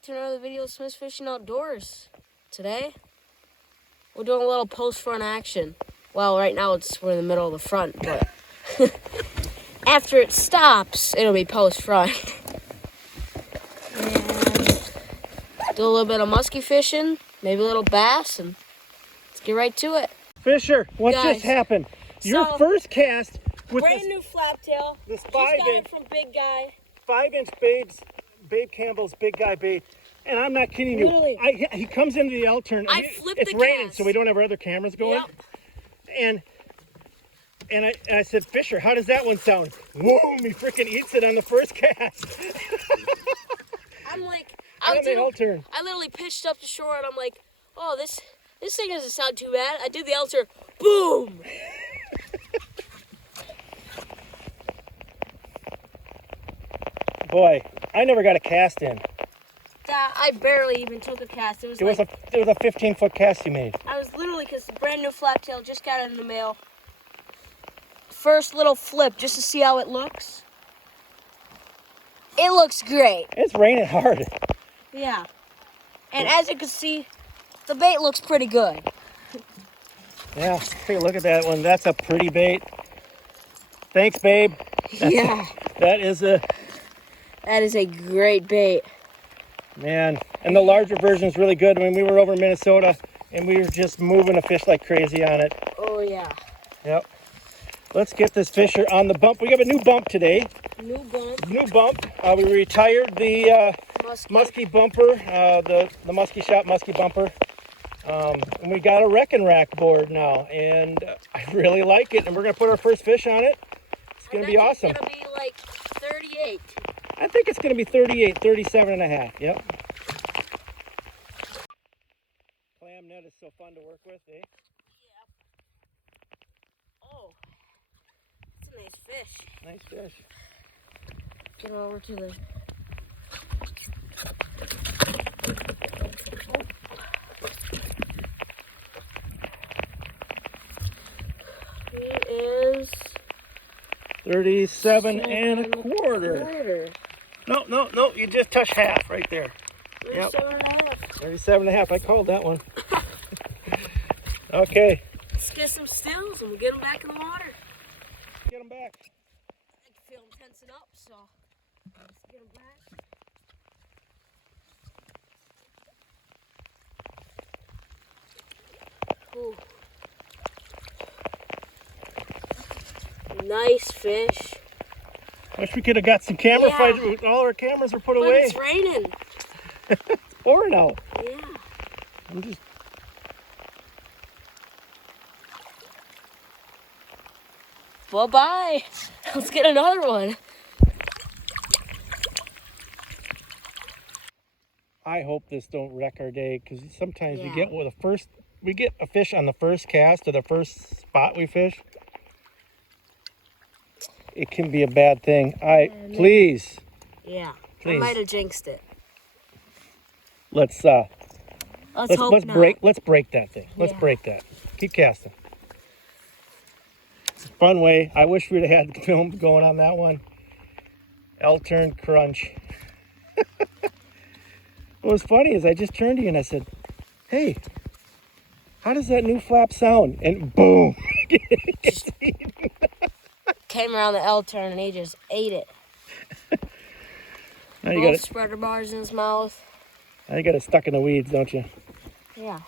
back to another video of Smith Fishing Outdoors. Today, we're doing a little post-front action. Well, right now we're in the middle of the front, but after it stops, it'll be post-front. And do a little bit of musky fishing, maybe a little bass, and let's get right to it. Fisher, what just happened? Your first cast with brand new flaptail. This Just got 5-inch it from Big Guy. 5-inch Babe Campbell's Big Guy bait, and I'm not kidding you. Literally. He comes into the L turn. I flipped it's the raining, cast. so we don't have our other cameras going. Yep. And I said, Fisher, how does that one sound? Whoa! He freaking eats it on the first cast. I'm like, on the L turn. I literally pitched up to shore, and I'm like, oh, this thing doesn't sound too bad. I did the L turn, boom! Boy, I never got a cast in. I barely even took a cast. It was a 15-foot cast you made. I was literally, because brand new flaptail, just got it in the mail. First little flip, just to see how it looks. It looks great. It's raining hard. Yeah. And as you can see, the bait looks pretty good. Yeah, take a look at that one. That's a pretty bait. Thanks, babe. Yeah. That is a great bait. Man, and the larger version is really good. I mean, we were over in Minnesota, and we were just moving a fish like crazy on it. Oh, yeah. Yep. Let's get this Fisher on the bump. We have a new bump today. New bump. New bump. We retired the Musky bumper, the Musky Shop Musky bumper. And we got a wrecking rack board now, and I really like it. And we're going to put our first fish on it. It's going to be awesome. It's going to be like 38. I think it's going to be 38, 37 and a half. Yep. Clam net is so fun to work with, eh? Yeah. Oh, it's a nice fish. Nice fish. Get over to the... He is 37 and a quarter. No, you just touched half right there. 37 and a half. 37 and a half. I called that one. Okay. Let's get some stills and we'll get them back in the water. Get them back. I can feel them tensing up, so let's get them back. Ooh. Nice fish. Wish we could have got some camera footage. All our cameras are put away. It's raining. It's pouring out. Yeah. I'm just... Bye-bye. Let's get another one. I hope this don't wreck our day, because sometimes we get a fish on the first cast or the first spot we fish. It can be a bad thing. Please. Yeah. Please. I might have jinxed it. Let's hope not. Let's break that thing. Let's break that. Keep casting. It's a fun way. I wish we'd have had film going on that one. L-turn crunch. What was funny is I just turned to you and I said, hey, how does that new flap sound? And boom. Came around the L turn and he just ate it. Now you got it. Spreader bars in his mouth. Now you got it stuck in the weeds, don't you? Yeah.